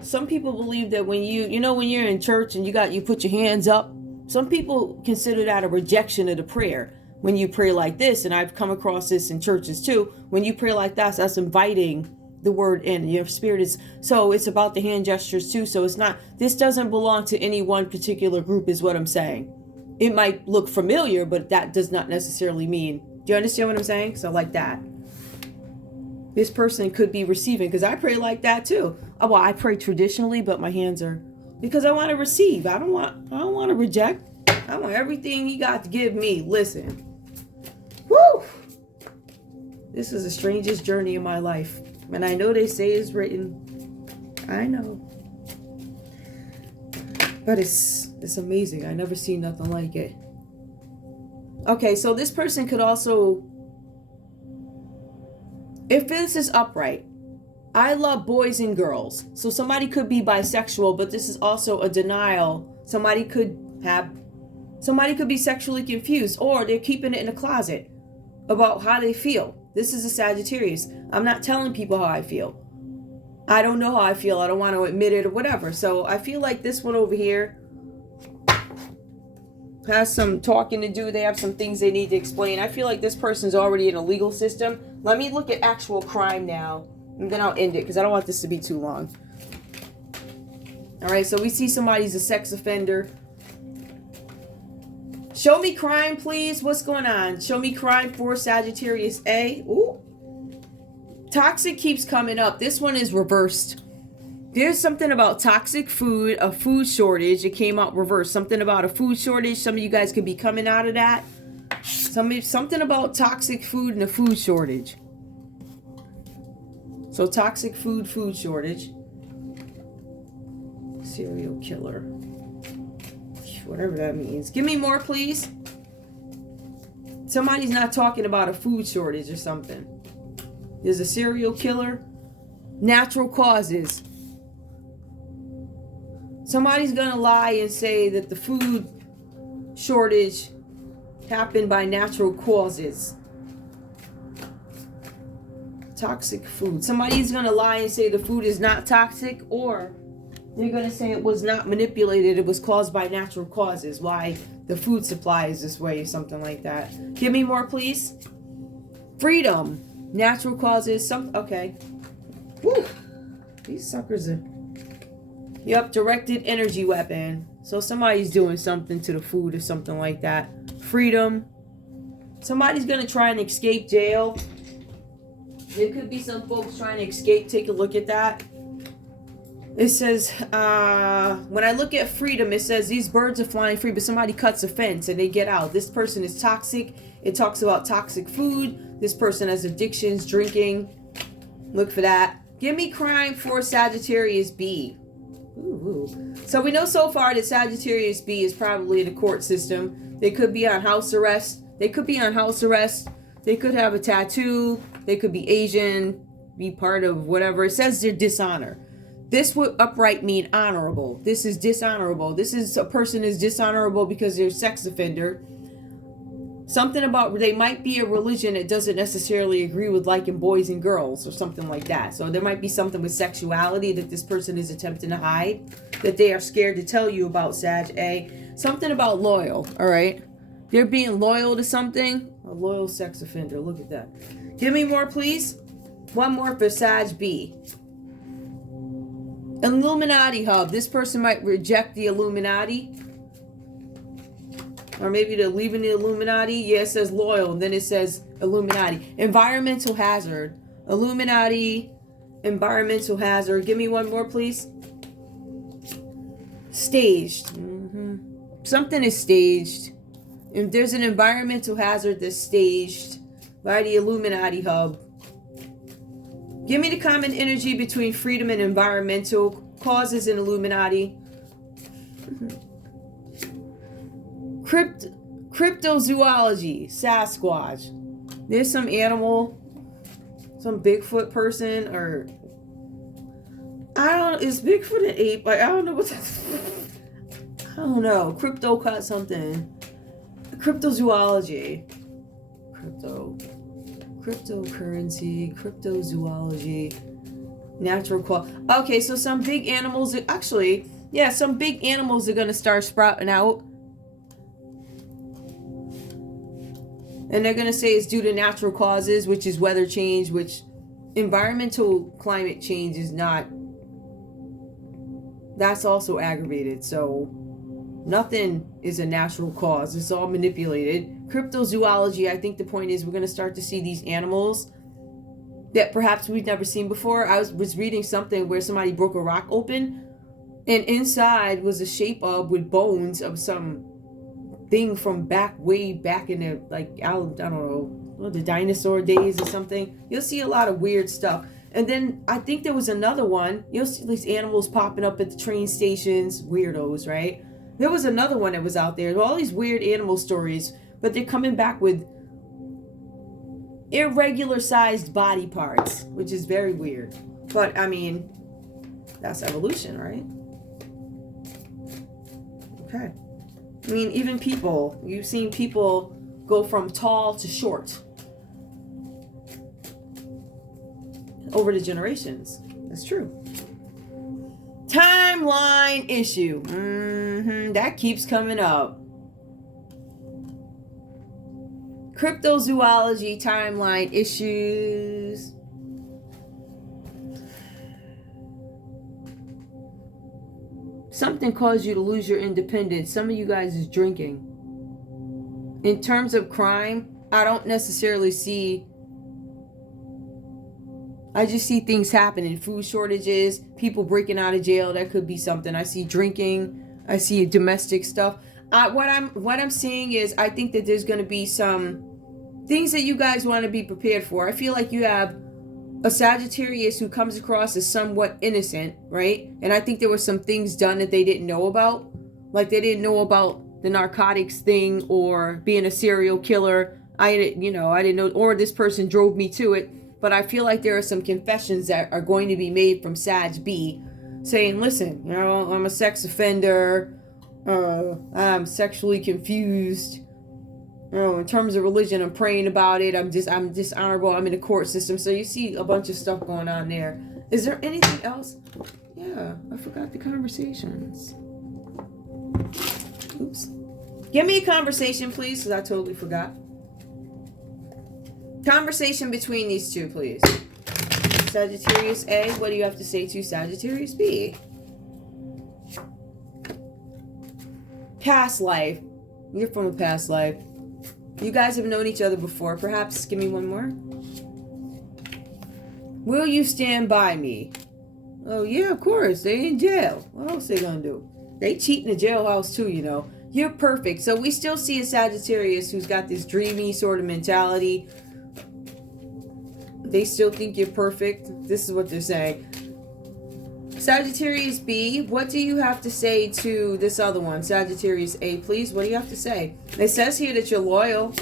Some people believe that when when you're in church and you put your hands up, some people consider that a rejection of the prayer. When you pray like this, and I've come across this in churches too, when you pray like that's inviting the word in. Your spirit is, so it's about the hand gestures too. So it's not, this doesn't belong to any one particular group is what I'm saying. It might look familiar, but that does not necessarily mean. Do you understand what I'm saying? So like that. This person could be receiving, because I pray like that too. Oh, well, I pray traditionally, but my hands are, because I want to receive. I don't want to reject. I want everything he got to give me. Listen. Woo! This is the strangest journey in my life. And I know they say it's written. I know. But it's amazing. I never seen nothing like it. Okay, so this person could also, if this is upright, I love boys and girls. So somebody could be bisexual, but this is also a denial. Somebody could be sexually confused, or they're keeping it in a closet about how they feel. This is a Sagittarius. I'm not telling people how I feel. I don't know how I feel. I don't want to admit it or whatever. So I feel like this one over here has some talking to do. They have some things they need to explain. I feel like this person's already in a legal system. Let me look at actual crime now, and then I'll end it, because I don't want this to be too long. All right, so we see somebody's a sex offender. Show me crime, please. What's going on? Show me crime for Sagittarius A. Ooh. Toxic keeps coming up. This one is reversed. There's something about toxic food, a food shortage. It came out reversed. Something about a food shortage. Some of you guys could be coming out of that. Something about toxic food and a food shortage. So toxic food shortage. Serial killer. Whatever that means. Give me more, please. Somebody's not talking about a food shortage or something. There's a serial killer. Natural causes. Somebody's gonna lie and say that the food shortage happened by natural causes. Toxic food. Somebody's gonna lie and say the food is not toxic, or they're going to say it was not manipulated. It was caused by natural causes. Why the food supply is this way or something like that. Give me more, please. Freedom. Natural causes. Okay. Woo. These suckers are... Yep. Directed energy weapon. So somebody's doing something to the food or something like that. Freedom. Somebody's going to try and escape jail. There could be some folks trying to escape. Take a look at that. It says, when I look at freedom, it says these birds are flying free, but somebody cuts a fence and they get out. This person is toxic. It talks about toxic food. This person has addictions, drinking. Look for that. Give me crime for Sagittarius B. Ooh. So we know so far that Sagittarius B is probably in the court system. They could be on house arrest. They could have a tattoo. They could be Asian, be part of whatever. It says they're dishonor. This would upright mean honorable. This is dishonorable. This is a person is dishonorable because they're a sex offender. Something about they might be a religion that doesn't necessarily agree with liking boys and girls or something like that. So there might be something with sexuality that this person is attempting to hide, that they are scared to tell you about, Sag A. Something about loyal, all right? They're being loyal to something. A loyal sex offender, look at that. Give me more, please. One more for Sag B. Illuminati hub. This person might reject the Illuminati. Or maybe they're leaving the Illuminati. Yeah, it says loyal. And then it says Illuminati. Environmental hazard. Illuminati. Environmental hazard. Give me one more, please. Staged. Something is staged. If there's an environmental hazard that's staged by the Illuminati hub. Give me the common energy between freedom and environmental causes in Illuminati. Cryptozoology, Sasquatch. There's some animal, some Bigfoot person, or I don't. Is Bigfoot an ape? Like I don't know what. I don't know. Crypto cut something. Cryptozoology. Cryptocurrency. Cryptozoology. Natural quality. Okay, so some big animals. Actually, yeah, some big animals are gonna start sprouting out. And they're going to say it's due to natural causes, which is weather change, which environmental climate change is not. That's also aggravated. So nothing is a natural cause. It's all manipulated. Cryptozoology, I think the point is we're going to start to see these animals that perhaps we've never seen before. I was reading something where somebody broke a rock open and inside was a shape of with bones of some thing from way back in the I don't know, the dinosaur days or something. You'll see a lot of weird stuff. And then I think there was another one. You'll see these animals popping up at the train stations. Weirdos, right? There was another one that was out there. All these weird animal stories, but they're coming back with irregular sized body parts, which is very weird. But I mean, that's evolution, right? Okay. I mean, even people, you've seen people go from tall to short over the generations. That's true. Timeline issue. That keeps coming up. Cryptozoology timeline issues. Something caused you to lose your independence. Some of you guys is drinking. In terms of crime, I don't necessarily see. I just see things happening. Food shortages, people breaking out of jail. That could be something. I see drinking. I see domestic stuff. What I'm seeing is I think that there's going to be some things that you guys want to be prepared for. I feel like you have a Sagittarius who comes across as somewhat innocent, right? And I think there were some things done that they didn't know about. Like they didn't know about the narcotics thing or being a serial killer. I didn't know, or this person drove me to it. But I feel like there are some confessions that are going to be made from Sag B saying, listen, I'm a sex offender. I'm sexually confused. In terms of religion, I'm praying about it. I'm dishonorable. I'm in the court system. So you see a bunch of stuff going on there. Is there anything else? Yeah, I forgot the conversations. Oops. Give me a conversation, please, because I totally forgot. Conversation between these two, please. Sagittarius A, what do you have to say to Sagittarius B? Past life. You're from a past life. You guys have known each other before. Perhaps give me one more. Will you stand by me? Oh, yeah, of course. They in jail. What else they gonna do? They cheat in the jailhouse too, You're perfect. So we still see a Sagittarius who's got this dreamy sort of mentality. They still think you're perfect. This is what they're saying. Sagittarius B, what do you have to say to this other one? Sagittarius A, please. What do you have to say? It says here that you're loyal.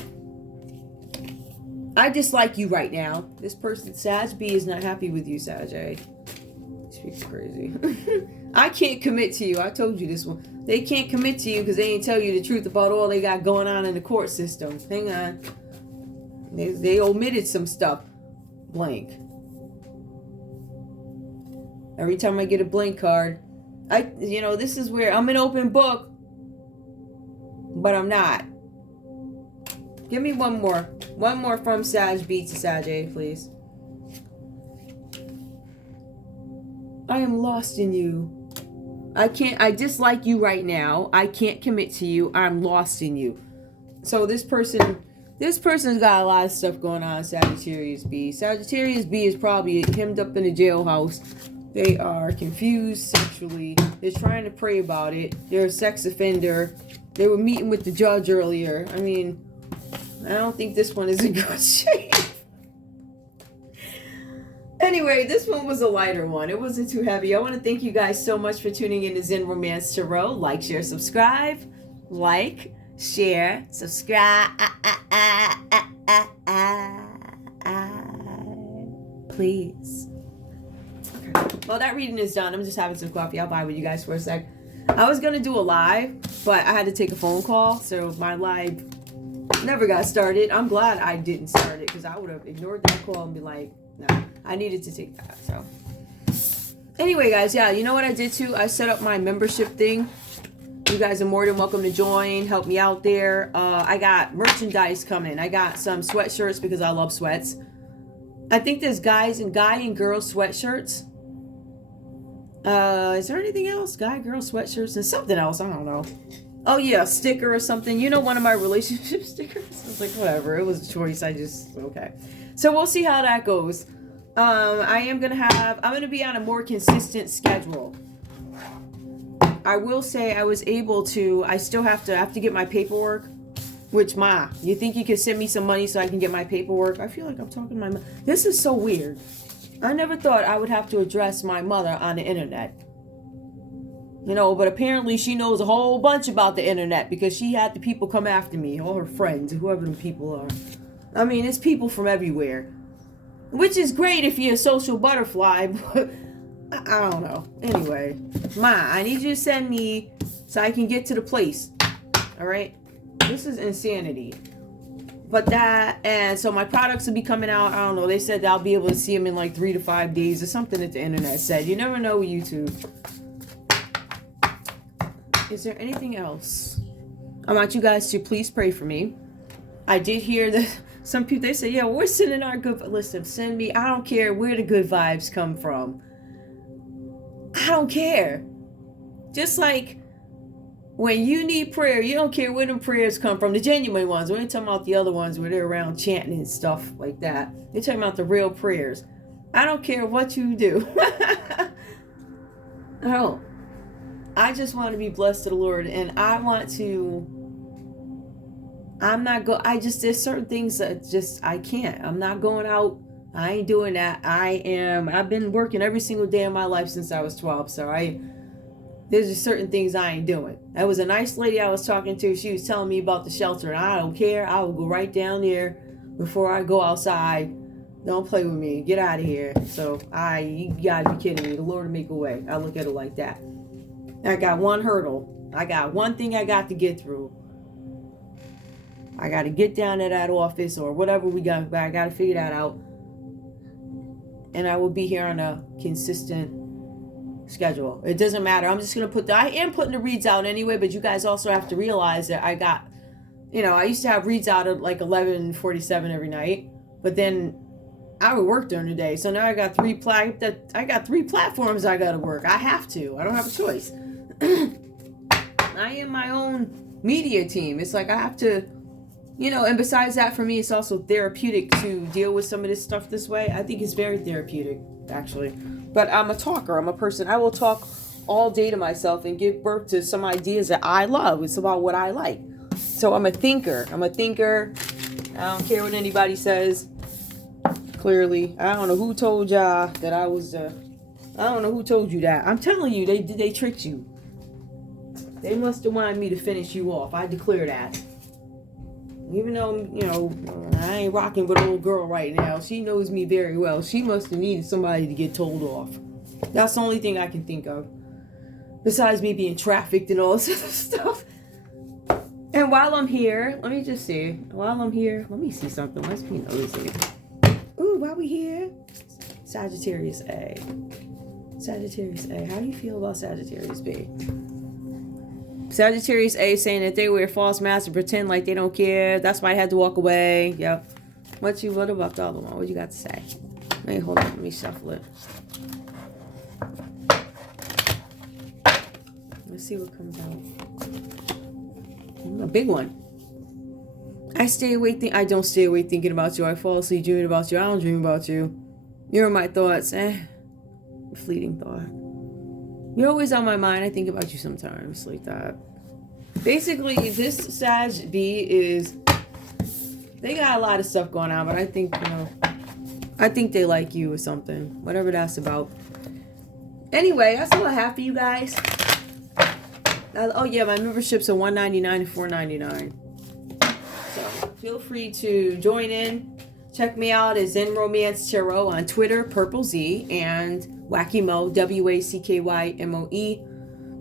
I dislike you right now. This person, Sag B, is not happy with you, Sag A. She's crazy. I can't commit to you. I told you this one. They can't commit to you because they ain't tell you the truth about all they got going on in the court system. Hang on. They omitted some stuff. Blank. Every time I get a blank card, this is where I'm an open book, but I'm not. Give me one more. One more from Sag B to Sag A, please. I am lost in you. I dislike you right now. I can't commit to you. I'm lost in you. So this person's got a lot of stuff going on, Sagittarius B. Sagittarius B is probably hemmed up in a jailhouse. They are confused sexually. They're trying to pray about it. They're a sex offender. They were meeting with the judge earlier. I mean, I don't think this one is in good shape. Anyway, this one was a lighter one. It wasn't too heavy. I want to thank you guys so much for tuning in to Zen Romance Tarot. Like, share, subscribe. Like, share, subscribe. Please. Okay. Well, that reading is done. I'm just having some coffee. I'll vibe with you guys for a sec. I was going to do a live, but I had to take a phone call, so my live never got started. I'm glad I didn't start it because I would have ignored that call and be like, no, I needed to take that. So anyway, guys, yeah, you know what I did too? I set up my membership thing. You guys are more than welcome to join. Help me out there. I got merchandise coming. I got some sweatshirts because I love sweats. I think there's guy and girl sweatshirts. Is there anything else? Guy, girl sweatshirts and something else. I don't know. Oh yeah, a sticker or something. You know, one of my relationship stickers. I was like, whatever. It was a choice. Okay. So we'll see how that goes. I'm gonna be on a more consistent schedule. I will say I still have to get my paperwork. Which, Ma, you think you could send me some money so I can get my paperwork? I feel like I'm talking to my mother. This is so weird. I never thought I would have to address my mother on the internet. You know, but apparently she knows a whole bunch about the internet because she had the people come after me, all her friends, whoever the people are. I mean, it's people from everywhere. Which is great if you're a social butterfly, but I don't know. Anyway, Ma, I need you to send me so I can get to the place. All right? This is insanity. But and so my products will be coming out. I don't know. They said I'll be able to see them in like 3 to 5 days or something that the internet said. You never know with YouTube. Is there anything else? I want you guys to please pray for me. I did hear that some people, they say, yeah, we're sending our good, listen, send me, I don't care where the good vibes come from. I don't care. Just like when you need prayer, you don't care where them prayers come from, the genuine ones. We ain't talking about the other ones where they're around chanting and stuff like that. They're talking about the real prayers. I don't care what you do. I don't. I just want to be blessed to the Lord, and I want to. There's certain things that I can't. I'm not going out. I ain't doing that. I've been working every single day of my life since I was 12. So there's just certain things I ain't doing. That was a nice lady I was talking to. She was telling me about the shelter, and I don't care. I will go right down there before I go outside. Don't play with me. Get out of here. So you gotta be kidding me. The Lord will make a way. I look at it like that. I got one hurdle. I got one thing I got to get through. I got to get down to that office or whatever we got, but I got to figure that out. And I will be here on a consistent schedule. It doesn't matter. I'm just going to I am putting the reads out anyway, but you guys also have to realize that I used to have reads out at like 11:47 every night, but then I would work during the day. So now I got three platforms I got to work. I have to. I don't have a choice. I am my own media team. It's like I have to, and besides that, for me, it's also therapeutic to deal with some of this stuff this way. I think it's very therapeutic, actually. But I'm a talker. I'm a person. I will talk all day to myself and give birth to some ideas that I love. It's about what I like. So I'm a thinker. I don't care what anybody says. Clearly. I don't know who told y'all that I was I don't know who told you that. I'm telling you, they tricked you. They must have wanted me to finish you off. I declare that. Even though, you know, I ain't rocking with a little girl right now. She knows me very well. She must have needed somebody to get told off. That's the only thing I can think of. Besides me being trafficked and all this other stuff. And while I'm here, let me just see. While I'm here, let me see something. Let's be nosy. Ooh, while we here, Sagittarius A. Sagittarius A. How do you feel about Sagittarius B? Sagittarius A saying that they wear false masks and pretend like they don't care. That's why I had to walk away. Yep. What about the other one? What you got to say? Wait, hold on. Let me shuffle it. Let's see what comes out. A big one. I don't stay awake thinking about you. I fall asleep dreaming about you. I don't dream about you. You're my thoughts. Fleeting thought. You're always on my mind. I think about you sometimes, like that. Basically, this Sag B is... They got a lot of stuff going on, but I think, you know... I think they like you or something. Whatever that's about. Anyway, that's all I have for you guys. Oh, yeah, my memberships are $1.99 and $4.99. So, feel free to join in. Check me out as Zen Romance Tarot on Twitter, Purple Z, and Wacky Mo, WACKYMOE.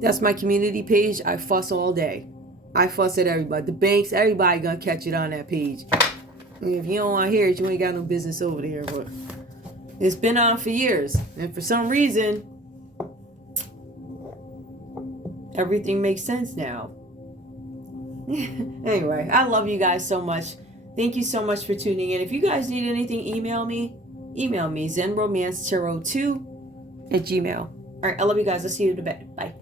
That's my community page. I fuss all day. I fuss at everybody. The banks, everybody gonna catch it on that page. And if you don't want to hear it, you ain't got no business over there. But it's been on for years. And for some reason, everything makes sense now. Anyway, I love you guys so much. Thank you so much for tuning in. If you guys need anything, email me. Email me, zenromancetarot2@gmail.com. All right, I love you guys. I'll see you in a bit. Bye.